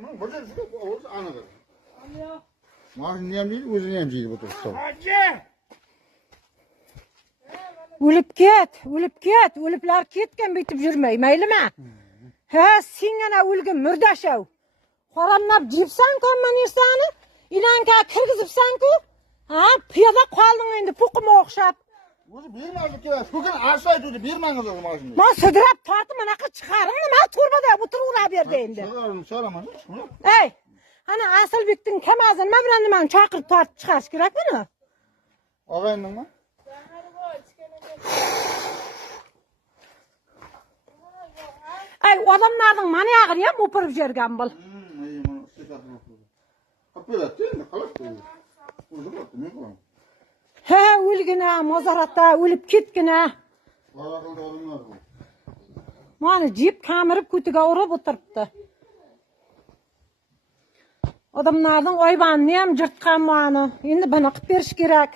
Tamam, burada oğuz anıdır. Maaşını yem değil, özünü yem değil bu tursta. Ölüp ket, ölüpler ketken bitip жүрmey, meylimi? Ha, sen gana ölgün mürdaşav. Xoramlap jipsan komman yersani, ilanka kirgizipsan ku, ha, piyada qaldın endi puquma oqshap. Özü bermezdik ya, bugün arsaydı öyle bermeniz o maaşını. Ma sıdırap tatım anaqa çıkarın, ma turbada buturula berdi endi. Soramaz, Ey, ana Asılbektin kamazın ma bilan nimani chaqirib tortib chiqarish kerak buni? Ağayının mı? Ey, odamlarning mana yag'ir ham o'pirib jergan bul. Ha, o'lgina, mozaratda o'lib ketgina. Mana jip kamirib ko'tiga urib o'tiribdi. Odamlarning oybanini ham jirtgan mana. Endi buni qilib berish kerak.